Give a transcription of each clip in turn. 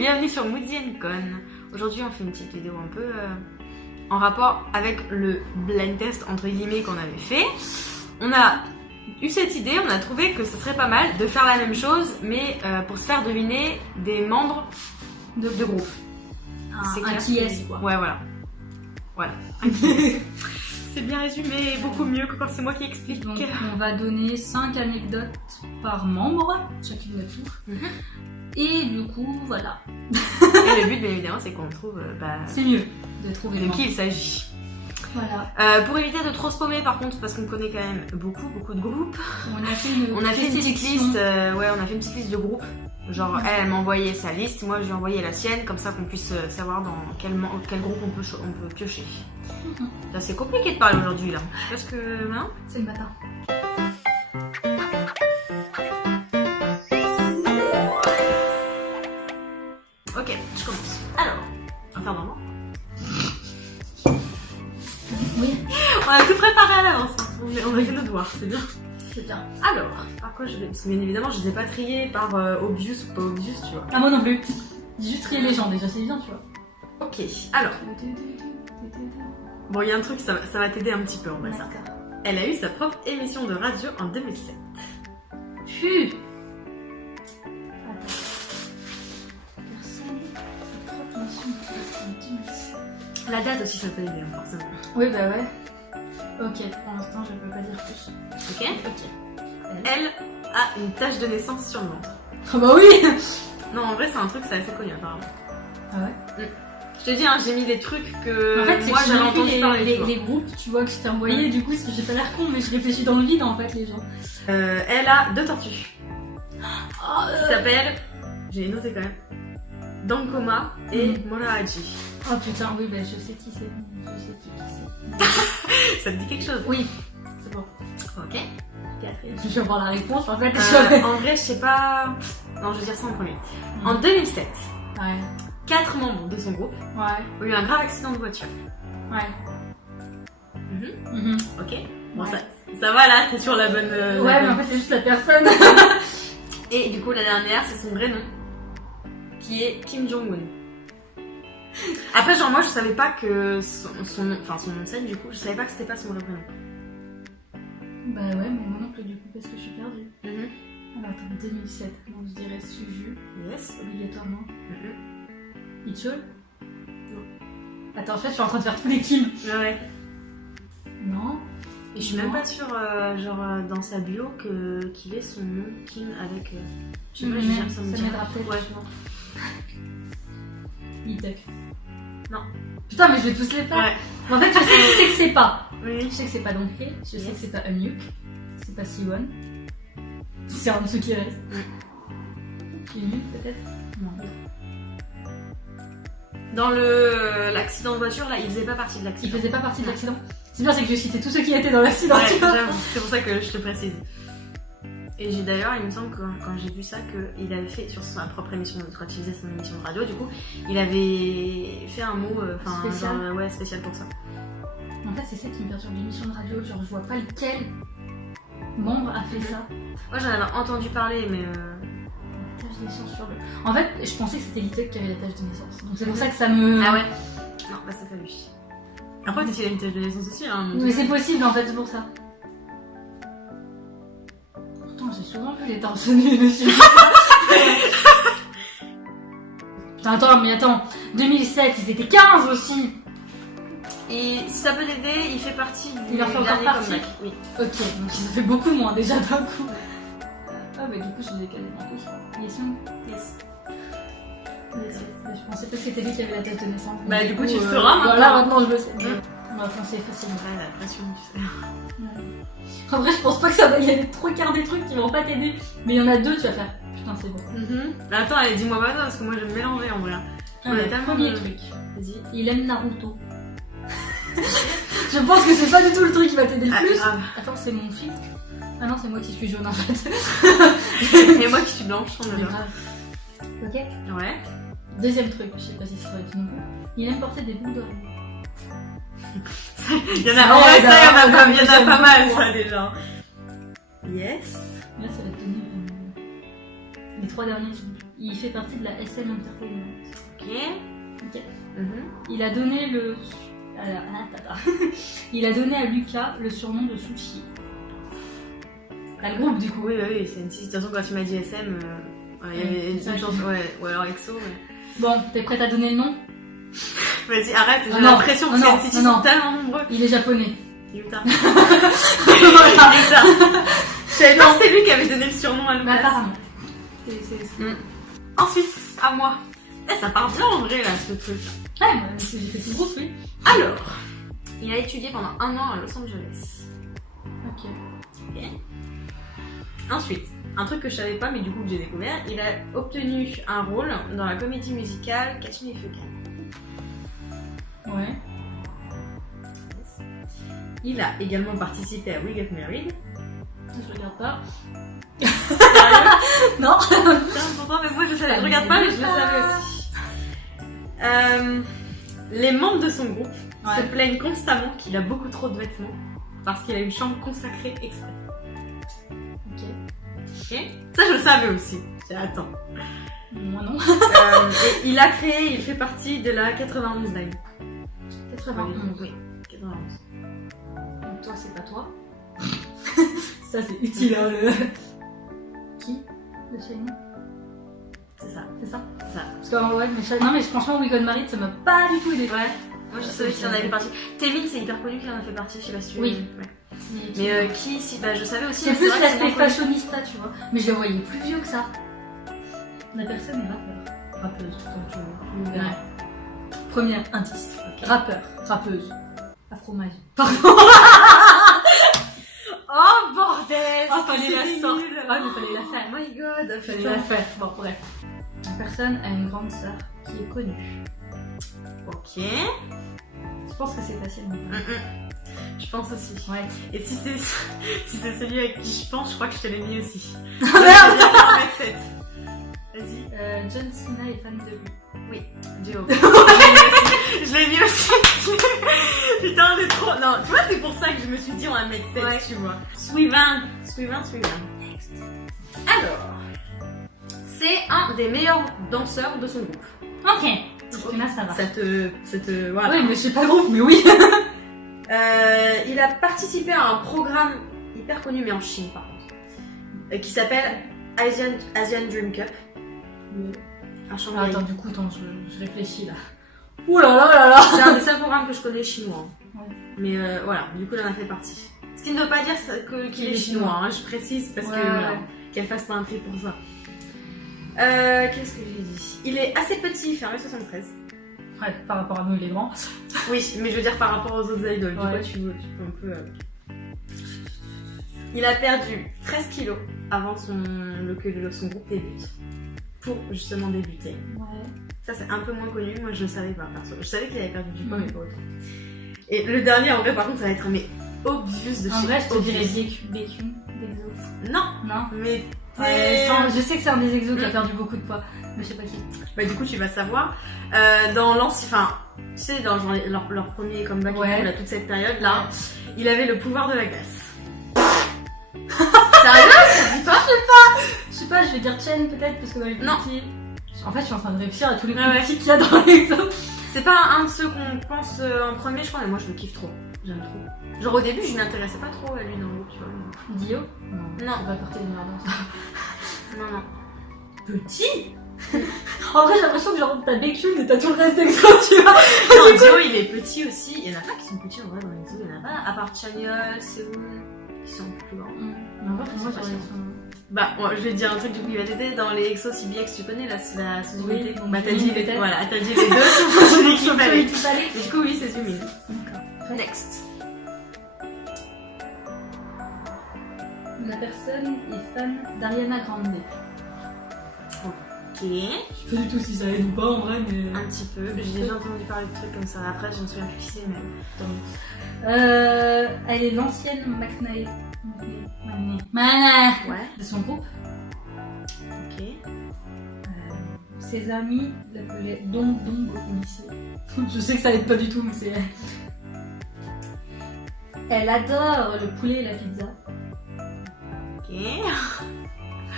bienvenue sur Moody & Con. Aujourd'hui on fait une petite vidéo un peu en rapport avec le blind test entre guillemets qu'on avait fait. On a eu cette idée, on a trouvé que ce serait pas mal de faire la même chose mais pour se faire deviner des membres de groupe. Un qui est quoi. Ouais voilà. Un qui est. C'est bien résumé, beaucoup mieux que quand c'est moi qui explique. Donc on va donner 5 anecdotes par membre, chacune notre tour. Et du coup, voilà. Et le but, bien évidemment, c'est qu'on trouve... c'est mieux de trouver de qui il s'agit. Voilà. Pour éviter de trop se paumer, par contre, parce qu'on connaît quand même beaucoup de groupes, on a fait une petite liste. On a fait une petite liste de groupes. Genre, elle m'a envoyé sa liste, moi je lui ai envoyé la sienne, comme ça qu'on puisse savoir dans quel groupe on peut piocher. Là, c'est compliqué de parler aujourd'hui, là. Parce que... Non, c'est le matin. Ok, je commence. Alors, enfin vraiment. Oui. On a tout préparé à l'avance. On a fait nos devoirs, c'est bien. C'est bien. Alors, par quoi je vais... Parce que bien évidemment, je les ai pas triés par obvious ou pas obvious, tu vois. Ah, moi non plus. J'ai juste trié les gens, déjà, c'est bien, tu vois. Ok, alors. Bon, il y a un truc, ça va t'aider un petit peu, on va ça. Elle a eu sa propre émission de radio en 2007. Pfuh. La date aussi, ça peut aider, forcément. Oui, bah ouais. Ok, pour l'instant, je peux pas dire plus. Ok. Elle a une tache de naissance sur le ventre. Ah bah oui. Non, en vrai, c'est un truc, c'est assez connu, apparemment. Ah ouais. Je te dis, hein, j'ai mis des trucs que en fait, moi j'avais entendu parler. Les groupes, tu vois, que je t'ai envoyé, du coup, parce que j'ai pas l'air con, mais je réfléchis dans le vide en fait, les gens. Elle a 2 tortues. Qui s'appellent, j'ai noté quand même, Dankoma et Morahaji. Oh putain, oui, bah je sais qui c'est. Je sais qui c'est. Ça te dit quelque chose? Oui, c'est bon. Ok. Je vais voir la réponse en fait. En vrai, je sais pas. Non, je vais dire ça en premier. En 2007, ouais. 4 membres de son groupe ont eu un grave accident de voiture. Ouais. Ok. Bon, ça va là, t'es sur la bonne. Ouais, mais en fait, c'est juste la personne. Et du coup, la dernière, c'est son vrai nom, qui est Kim Jong-un. Après, genre, moi, je savais pas que son nom de scène, du coup, je savais pas que c'était pas son vrai prénom. Bah ouais, mais moi non plus, du coup, parce que je suis perdue. Alors, attends, 2007, donc je dirais Suju. Yes. Obligatoirement. Ichol? Non. Attends, en fait, je suis en train de faire tous les Kim. Ouais. Non. Et je suis même pas sûre, dans sa bio, qu'il ait son nom Kim avec. Je sais pas, ça m'aidera peut-être. Ouais. Itek. Non. Putain, mais je vais tous les faire. Ouais. En fait, je sais que c'est pas. Oui. Je sais que c'est pas Donkey, je sais que c'est pas Unyuk, c'est pas Siwon. C'est un de ceux qui reste. Unyuk peut-être? Non. Dans l'accident de voiture, là, il faisait pas partie de l'accident. Il faisait pas partie de l'accident? C'est bien, c'est que j'ai cité tous ceux qui étaient dans l'accident. Ouais, j'avoue, c'est pour ça que je te précise. Et j'ai d'ailleurs, il me semble que quand j'ai vu ça, qu'il avait fait sur sa propre émission, quand il faisait son émission de radio, du coup, il avait fait un mot spécial. Spécial pour ça. En fait, c'est ça qui me perturbe l'émission de radio, genre je vois pas lequel membre a fait ça. Moi j'en avais entendu parler, mais. La tache de naissance sur le. En fait, je pensais que c'était Litek qui avait la tache de naissance. Donc c'est pour ça que ça me. Ah ouais? Non, bah c'est pas lui. Après, peut-être qu'il a une tache de naissance aussi, hein. Mais c'est possible en fait, c'est pour ça. Pourtant, j'ai souvent vu les torse nus, monsieur. Putain, attends, 2007, ils étaient 15 aussi. Et si ça peut t'aider, il fait partie du leur fait dernier encore partie. comeback. Oui. Ok, donc ça fait beaucoup moins déjà d'un coup. Ah bah du coup je les ai calés dans tous. Yes. Je pensais pas que c'était lui qui avait la tête de naissance. Bah du coup tu le sauras maintenant. Voilà, maintenant je le sais. On va penser facilement. Ouais, la pression, tu sais. En vrai je pense pas que ça va, il y a 3 quarts des trucs qui vont pas t'aider. Mais il y en a 2 tu vas faire. Putain c'est bon. Attends, allez, dis-moi pas ça parce que moi je vais me mélanger en vrai. Premier truc. Vas-y. Il aime Naruto. Je pense que c'est pas du tout le truc qui va t'aider le plus. Attends, c'est mon fils. Ah non, c'est moi qui suis jaune en fait. Et moi qui suis blanche, on est grave. Ok. Ouais. Deuxième truc, je sais pas si ça va être non plus. Il aime porter des boules d'oreilles. Il y en a, ouais, ça, il y en a pas mal, ça déjà. Yes. Là, ça va te donner. Les 3 derniers sont il fait partie de la SM Entertainment. Ok. Ok. Mhm. Il a donné le... Alors, il a donné à Lucas le surnom de Sushi. T'as le groupe du coup. Oui, c'est une citation quand tu m'as dit SM. Il y avait une chanson, ouais, ou alors EXO. Ouais. Bon, t'es prête à donner le nom? Vas-y, arrête, j'ai non. l'impression que Non, c'est une non, citation non. tellement nombreux. Il est japonais. Yuta. Yuta. Je savais pas que c'était lui qui avait donné le surnom à Mais Lucas. apparemment. Ensuite, à moi. Ça part bien en vrai là, ce truc. Ouais, moi, parce que j'ai fait tout le groupe, oui. Alors, il a étudié pendant 1 an à Los Angeles. Ok. Ensuite, un truc que je savais pas mais du coup que j'ai découvert, il a obtenu un rôle dans la comédie musicale Catch Me If You Can. Ouais. Il a également participé à We Get Married. Je regarde pas. Sérieux? Non. Putain, pourtant, mais moi je savais. Je regarde pas, mais je le savais aussi. Les membres de son groupe se plaignent constamment qu'il a beaucoup trop de vêtements parce qu'il a une chambre consacrée exprès. Ok. Ça, je le savais aussi. Attends. Moi non. Et il a créé, il fait partie de la 91 Line. 91. Oui, 91. Donc toi, c'est pas toi. Ça, c'est utile. Hein, Qui? Le Shining? C'est ça. C'est ça? C'est ça. Parce que ouais, mais non, mais franchement, We Got Married, ça m'a pas du tout aidé. Ouais. Moi, je savais qu'il en avait fait partie. Tevin, c'est hyper connu qu'il en a fait partie. Je sais pas si tu Oui. Ouais. Mais qui si, bah, je savais aussi. C'est mais plus vrai que l'aspect moins connu. fashionista, tu vois. Mais je le voyais plus vieux que ça. La personne est rappeur. Rappeuse, comme tu verras. Premier indice. Ok. Rappeur, rappeuse. Afro-magie. Oh bordel! Oh, fallait la c'était sortir. nul. Ouais, mais fallait la faire. Oh my god! Fallait la faire. Bon, bref. La personne a une grande sœur qui est connue. Ok. Je pense que c'est facile. Je pense aussi. Ouais. Et si c'est celui avec qui je pense, je crois que je te l'ai mis aussi. Ah, merde. Vas-y. John Cena est fan de lui. Oui, Joe. Je l'ai mis aussi. Putain, c'est trop. Non, tu vois, c'est pour ça que je me suis dit on va mettre 7, tu vois. Suivant. Next. Alors, c'est un des meilleurs danseurs de son groupe. Ok. Là, ça va. Ça te voilà. Oui, mais je sais pas le groupe, mais oui. Il a participé à un programme hyper connu, mais en Chine par contre, qui s'appelle Asian Dream Cup. À Shanghai. Attends, du coup, je réfléchis là. Ouh là là là là. C'est un des seuls programmes que je connais chinois. Ouais. Mais voilà, du coup, il en a fait partie. Ce qui ne veut pas dire qu'il est chinois, hein, je précise, parce que voilà, qu'elle fasse pas un tri pour ça. Qu'est-ce que j'ai dit? Il est assez petit, il fait 1m73. Ouais, par rapport à nous, il est grand. Oui, mais je veux dire par rapport aux autres idoles. Du coup, tu peux un peu. Il a perdu 13 kilos avant que son groupe débute. Pour justement débuter. Ouais. Ça, c'est un peu moins connu. Moi, je le savais pas, perso. Je savais qu'il avait perdu du poids, mais pas autant. Et le dernier, en vrai, par contre, ça va être obvious de chez En vrai, je te obvious. dirais d'exo. Non, Non. mais je sais que c'est un des exos qui a perdu beaucoup de poids, mais je sais pas qui. Bah, du coup, tu vas savoir. Dans l'ancien, enfin, tu sais, dans genre leur premier comeback, là, toute cette période-là, il avait le pouvoir de la glace. Sérieux, ça dit pas? Je sais pas, je vais dire Chen peut-être parce que dans les petits. En fait, je suis en train de réfléchir à tous les petits qu'il y a dans l'exo. C'est pas un de ceux qu'on pense en premier, je crois, mais moi je le kiffe trop. J'aime trop. Genre au début, je m'intéressais pas trop à lui dans le tu vois. Dio? Non. Ça va porter une merde ça. Non. Petit? En vrai, j'ai l'impression que genre t'as Baekhyun et t'as tout le reste d'exo, tu vois. Non, Dio il est petit aussi. Il y en a pas qui sont petits en vrai dans l'exo, il y en a pas. À part Chanyeol, Seung, qui sont plus grands. Mais en vrai, pour moi, pas j'aurais sûr. Bah, je vais te dire un truc du coup, il va t'aider dans les EXO CBX, tu connais la sous-unité. Oui, Bah, t'as dit les peut-être. voilà, t'as dit les deux sont celui qu'il fallait. qu'il fallait. Et du coup, oui, c'est Sumin. D'accord. Next. La personne est fan d'Ariana Grande. Ok. Je sais pas du tout si ça aide ou pas en vrai, mais. Un petit peu. J'ai déjà entendu parler de trucs comme ça. Après, je me souviens plus qui c'est, mais. Elle est l'ancienne McNair. Ouais. De son groupe. Ok. Ses amis l'appelaient Dong Dong au lycée. Je sais que ça aide pas du tout, mais c'est. Elle adore le poulet et la pizza. Ok.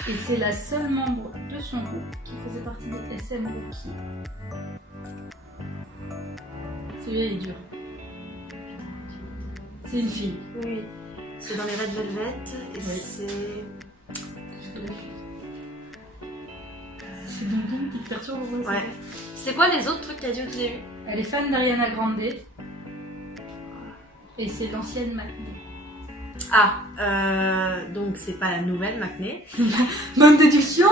Et c'est la seule membre de son groupe qui faisait partie des SM Rookie. Celui-là il est dur. C'est une fille. Oui. C'est dans les Red Velvet et c'est. C'est Duncan qui te perturbe. Ouais. C'est quoi les autres trucs qu'elle a dit au tout début? Elle est fan d'Ariana Grande. Et c'est l'ancienne McNee. Ah, donc c'est pas la nouvelle McNee. Bonne déduction.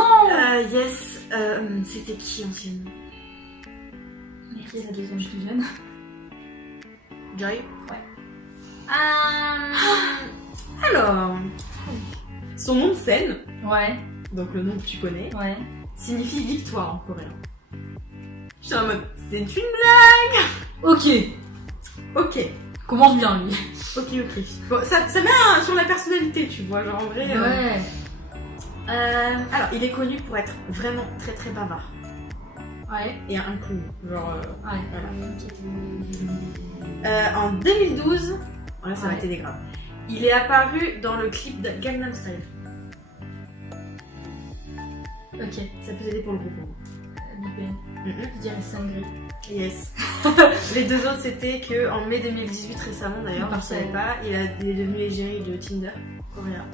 Yes. C'était qui anciennement? Qui est la deuxième plus jeune? Joy? Ouais. Alors, son nom de scène, Ouais, donc le nom que tu connais, ouais. signifie victoire en coréen. J'étais en mode, c'est une blague. Ok. Ok, Commence bien lui. ok. Bon, ça met sur la personnalité, tu vois, genre en vrai. Ouais. Alors, il est connu pour être vraiment très très bavard Ouais. et un clown. Genre, Ouais. voilà. En 2012, voilà, ça Ouais. va été des graves. Il est apparu dans le clip de Gangnam Style. Ok. Ça peut aider pour le groupe. BPM. Je dirais Sangri. Yes. Les deux autres, c'était que en mai 2018, récemment d'ailleurs, je ne savais pas, il est devenu l'égérie de Tinder coréen.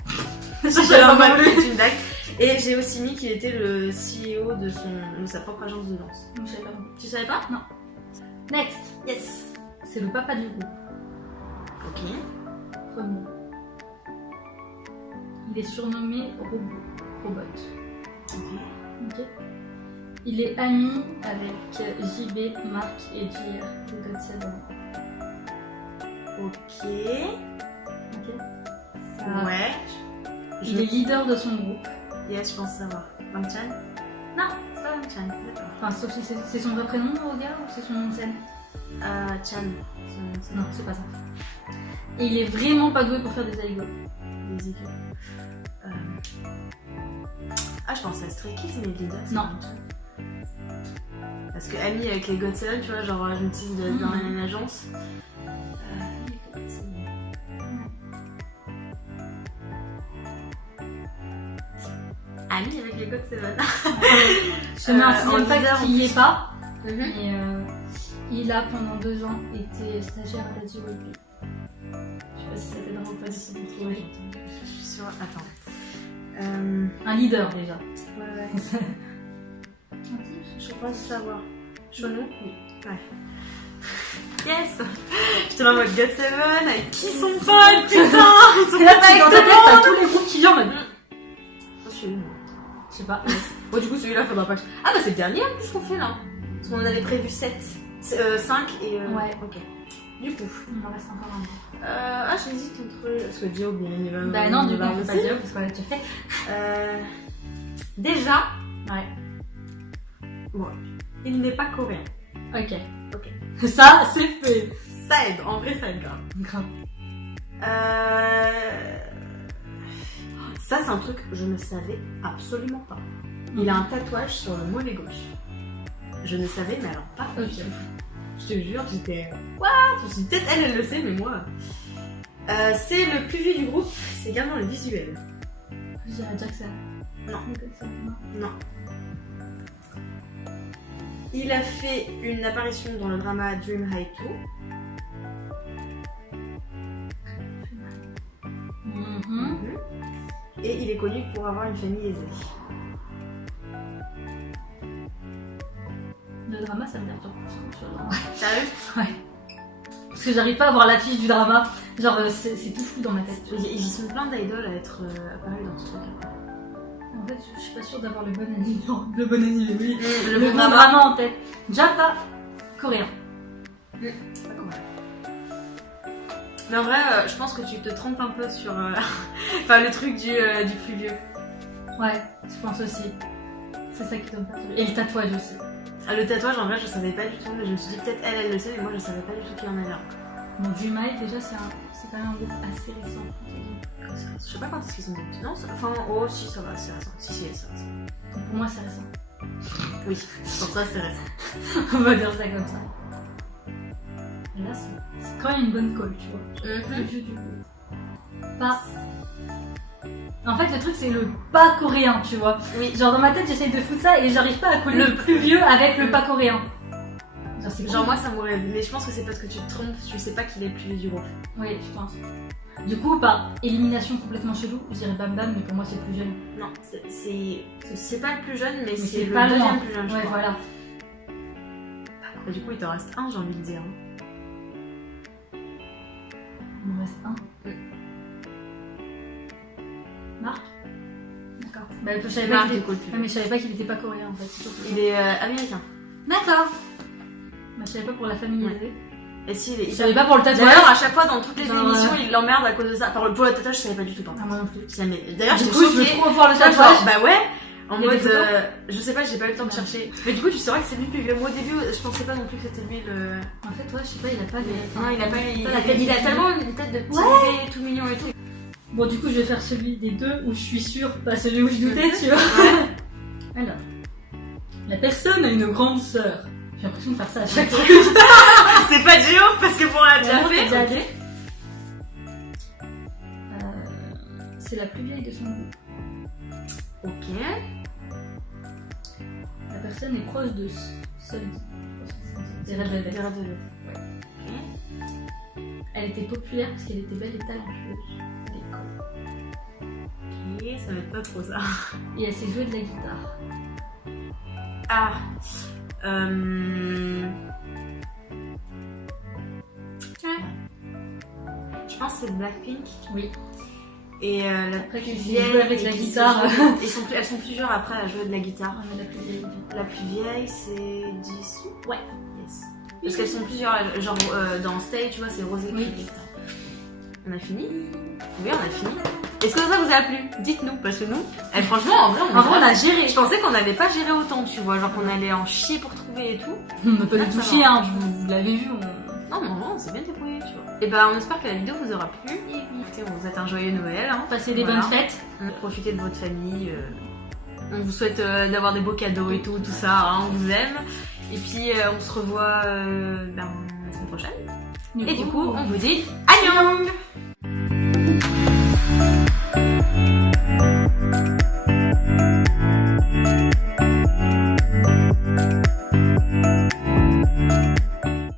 Je savais pas mal non plus. c'est une blague. Et j'ai aussi mis qu'il était le CEO de sa propre agence de danse. Je savais pas non plus. Tu savais pas? Non. Next. Yes. C'est le papa du groupe. Ok. Premier. Il est surnommé Robot. Ok. Ok. Il est ami avec JB, Marc et JR de GOT7. Ok. Ok. Ouais. Il est leader de son groupe. Yes, je pense savoir. Bangchan? Non, c'est pas Bangchan. D'accord. Enfin, sauf si c'est son vrai prénom au gars ou c'est son nom de scène. Chan. Non, c'est pas ça. Et il est vraiment pas doué pour faire des allégories. Les équipes. Ah, je pensais à Stray Kids, mais Lida, c'est Non. Bangchan. Parce que Ami avec les GOT7, tu vois, genre je me dis dans la même agence. Ami avec les GOT7. Je mets un sixième en fact leader, qui y est pas. Mhm. Et il a pendant 2 ans été stagiaire à la JYP. Je sais pas si ça t'aidera ou pas du tout pour trouver. Je suis sûre. Attends. Un leader déjà. Ouais. Je pense savoir. Chonou? Oui. Ouais. Yes! J'étais en mode GOT7, avec qui sont potes, putain! Ils sont Et là, pas avec dans tout ta le tête, t'as monde! tous les groupes qui viennent en mode. Je suis où, moi? Je sais pas. Bon, du coup, celui-là, faudra pas. Ah, bah, c'est le dernier en plus qu'on fait là. Parce qu'on en avait prévu 7. 5 et. Ouais. Ok. Du coup. Il en reste encore un. Ah, j'hésite entre. Parce que Dio, bien, il va. Bah non, du coup, va on peut pas aussi. dire parce qu'on l'a déjà fait. Déjà, Ouais. bon, il n'est pas coréen. Ok. Ok. Ça, c'est fait. Ça aide, en vrai, ça aide grave. Grave. Ça, c'est un truc que je ne savais absolument pas. Il a un tatouage sur le mollet gauche. Je ne savais, mais alors pas. Ok. Je te jure, j'étais. What? Je me suis dit, peut-être elle le sait, mais moi. C'est le plus vieux du groupe, c'est également le visuel. Je dirais Jackson. Non. Jackson, non. Non. Il a fait une apparition dans le drama Dream High 2. Mhm. Et il est connu pour avoir une famille aisée. Le drama, ça me perturbe plus sur le drama. Sérieux? Ouais. Parce que j'arrive pas à voir l'affiche du drama. Genre, c'est tout flou dans ma tête. Ils sont plein d'idoles à être apparus dans ce truc. En fait, je suis pas sûre d'avoir le bon anime. Non, le bon anime, oui. Le Le bon bon drama. drama en tête. Japa, coréen. Pas comment. Mais en vrai, je pense que tu te trompes un peu sur enfin, le truc du plus vieux. Ouais, je pense aussi. C'est ça qui doit me perturber. Et le tatouage aussi. Ah, le tatouage, en vrai, je savais pas du tout, mais je me suis dit peut-être elle le sait, mais moi je savais pas du tout qu'il y en avait un. Bon, Jumai, déjà, c'est quand même un groupe assez récent. Je sais pas quand est-ce qu'ils sont venus. Non, enfin, oh, si, ça va, c'est récent. Si, c'est récent. Donc pour moi, c'est récent. Oui, pour toi, c'est récent. On va dire ça comme ça. Et là, c'est quand même une bonne colle, tu vois. Le vieux du groupe. Pas. En fait, le truc, c'est le pas coréen, tu vois. Oui. Genre, dans ma tête, j'essaye de foutre ça et j'arrive pas à coller le plus vieux avec le pas coréen. Genre, c'est Genre moi ça m'aurait... Mais je pense que c'est parce que tu te trompes, tu sais pas qu'il est plus vieux du groupe. Oui, je pense. Du coup, par élimination complètement chelou, je dirais Bam Bam, mais pour moi, c'est plus jeune. Non, c'est pas le plus jeune, mais c'est c'est le pas deuxième loin. plus jeune, je Ouais, crois. voilà. Et du coup il t'en reste un, j'ai envie de dire. Il me reste un. Oui. Marc. D'accord. Bah, je savais C'est pas Marc qu'il du coup le plus ouais, jeune. mais je savais pas qu'il était pas coréen en fait. C'est surtout ça. Il est américain. D'accord. Bah, je savais pas pour la famille Ouais. aisée. Et si, il est Je hyper... savais pas pour le tatouage. D'ailleurs, à chaque fois dans toutes les Genre, émissions, il l'emmerde à cause de ça. Pour le tatouage, je savais pas du tout. Par Ah, contre. moi non plus. D'ailleurs, Du j'étais coup, je veux choquée. trop voir le Genre, tatouage. bah ouais, en Il y a mode. des photos Je sais pas, j'ai pas eu le temps de chercher. Mais du coup, tu sauras que c'est lui le plus vieux. Moi au début, je pensais pas non plus que c'était lui le. En fait, ouais, je sais pas, il a pas les. Non, il a pas. la tête Il a de- tellement une tête de petit Ouais. bébé tout mignon et tout. Bon, du coup, je vais faire celui des deux où je suis sûre, pas celui où je doutais, tu vois. Ouais. Alors, la personne a une grande sœur. J'ai l'impression de faire ça à chaque fois. C'est pas dur parce que bon, on l'a déjà Vraiment, fait. t'as déjà Ok. fait. C'est la plus vieille de son groupe. Ok. La personne est proche de Soldi. Des Red Velvet. Des Red Velvet. Elle était populaire parce qu'elle était belle et talentueuse à l'école. Ok, ça va être pas trop ça. Et elle sait jouer de la guitare. Ah. Je pense que c'est Blackpink. Oui. Et la Après, plus qui vieille. joue avec la qui guitare. sait jouer- elles sont plus dures après à jouer de la guitare. Ah, mais la plus vieille. La plus vieille, c'est Jisoo. Ouais. Yes. Parce qu'elles sont plusieurs, genre dans Stay, tu vois, c'est Rosé Oui. qui est guitare. On a fini? Oui, on a fini. Est-ce que ça vous a plu? Dites-nous, parce que nous, franchement, en vrai, En vrai, on a géré. je pensais qu'on n'allait pas gérer autant, tu vois, genre qu'on allait en chier pour trouver et tout. On n'a pas Là, du ça tout va. chié, hein. Vous l'avez vu. Non, mais en vrai, on s'est bien débrouillé, tu vois. Et bah, on espère que la vidéo vous aura plu. Écoutez, on vous souhaite un joyeux Noël. Hein. Passez des Voilà. bonnes fêtes. Profitez de votre famille. On vous souhaite d'avoir des beaux cadeaux et tout ça. Hein, on vous aime. Et puis, on se revoit la semaine prochaine. Et du coup, on vous dit Annyeong!